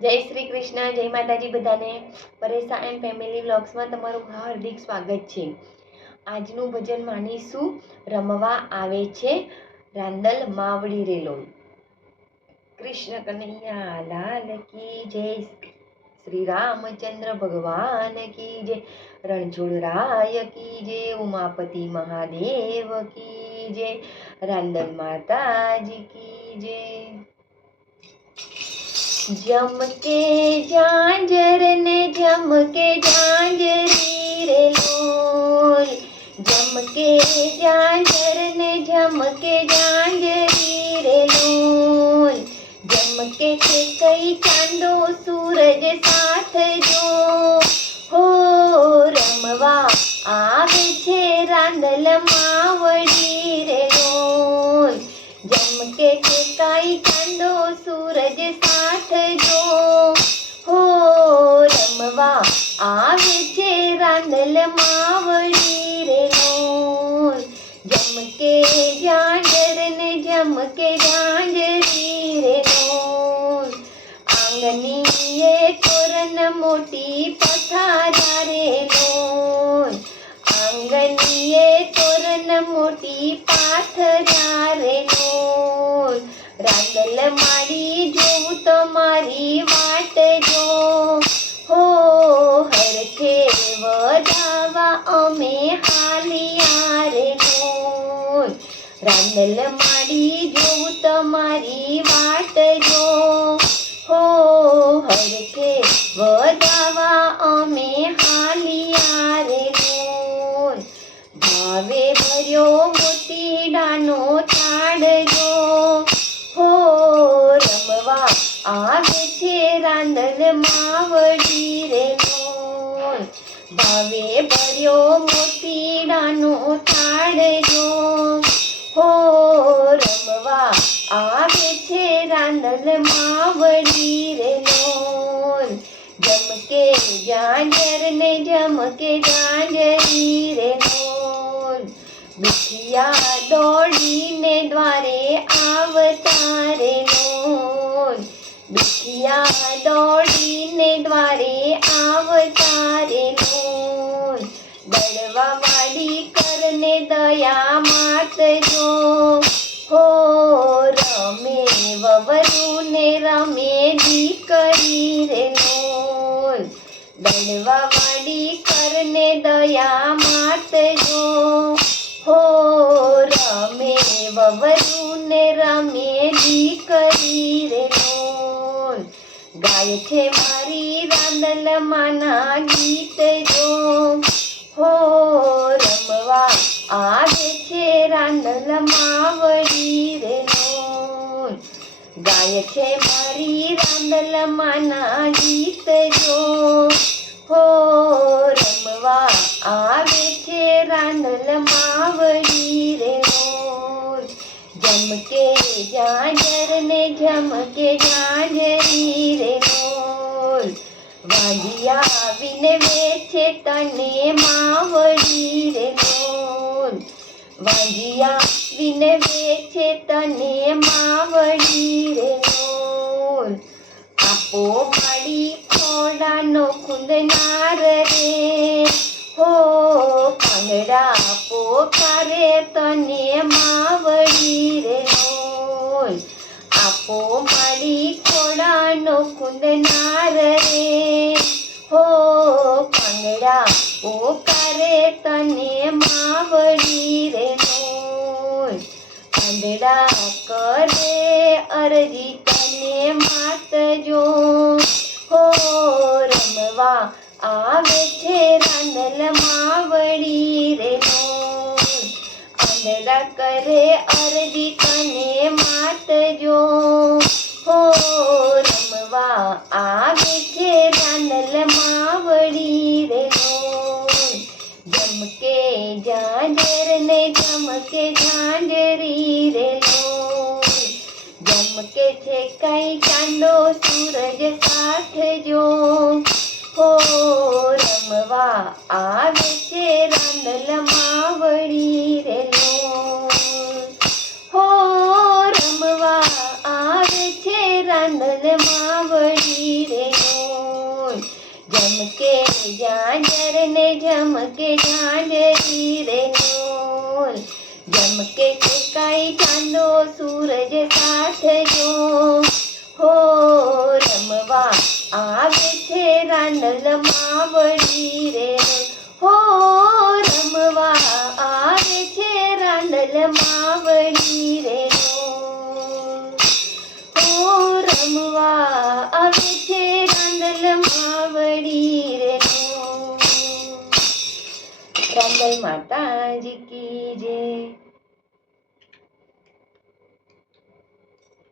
જય શ્રી કૃષ્ણ, જય માતાજી બધાને. પરેશા એન્ડ ફેમિલી વ્લોગ્સમાં તમારું હાર્દિક સ્વાગત છે. આજનું ભજન માનીશું રમવા આવે છે રાંદલ માવડી રેલો. કૃષ્ણ કનૈયા, લાલ કી જય. શ્રી રામચંદ્ર ભગવાન કી જય. રણછોડરાય કી જય. ઉમાપતિ મહાદેવ કી જય. રાંદલ માતાજી કી જય. જમકે ઝાંઝર ને જમકે ઝાંઝરી રે લોલ. જમકે ઝાંઝર ને જમકે ઝાંઝરી રે લોલ. જમકે છે કઈ ચાંદો સૂરજ સાથ જો. હો, રમવા આવે છે રાંદલ માવડી રે લોલ. જમકે છે કાઈ ચાંદો સૂરજ સાથ જો હો રમવા આવે છે રાંદલ માવડી રે લોલ જમકે ઝાંઝર ને જમકે ઝાંઝરી રે લોલ આંગણી એ તોરણ મોટી પથારા રે લોલ આંગણી એ તોરણ મોટી પાથરા રે લોલ માડી જોઉં તમારી વાટ જો. હો હરખે વધાવા અમે હાલિયા રે લોલ રાંદલ મારી જોઉં તમારી વાટ જો. હો હરખે વધાવા અમે હાલિયા રે લોલ ભાવે ભર્યો આવે છે રાંદલ માવડી રે લોલ ભાવે ભર્યો મોતીડાનો તાડજો હો રમવા આવે છે રાંદલ માવડી રે લોલ જમકે જાંજર ને જમકે જાંજરી રે લોલ બિઠિયા દોડીને દ્વારે આવતા રે લોલ બિઠિયા દોડીને દ્વારે આવતા રે લોલ દળવા વાળી કરને દયા માતજો. હો, રમે વવરું ને રમે દીકરી રે લોલ દળવા વાળી કરને દયા માતજો. હો, રમે વવરું છે મારી રાંદલ માના ગીત જો હો રમવા આવે છે રાંદલ માવડી રે લોલ ગાય છે મારી રાંદલ માના ગીત જો હો રમવા આવે છે રાંદલ માવડી રે લોલ જમકે જાંજર ને જમકે જાંજરી રે લોલ વાંધિયા આવીને વેચે તને માવડી રે મોન વાંજિયા વિને વેચે તને માવડી રે મોન આપો માડી ખોડાનો ખુંદનાર રે. હો પાંગડા પોકારે તને માવડી રે મોન આપો માડી ખોડાનો ખુંદનાર રે. પાંગડા પોકારે તને માવડી રે પાંદડા કરે અરજી તને માત જો હો રમવા આવે છે રાંદલ માવડી રે આંદડા કરે અરજી તને માત જો જમકે ઝાંઝરી રે લોલ જમકે છે કઈ ચાંદો સૂરજ સાથ જો હો રમવા આવે છે રાંદલ માવડી રે લોલ હો રમવા આવે છે રાંદલ માવડી રે નોલ જમકે જાજર ને જમકે જાજરી રે નોલ જમકે કઈ ચાંદો સૂરજ સાથ જો. હો, રમવા આવે છે રાનલ માવડી રે. હો, રમવા આવે છે રાનલ માવડી રે. હો, રમવા આવે છે રાનલ માવડી રે. રાંદલ માતાજી કી જય.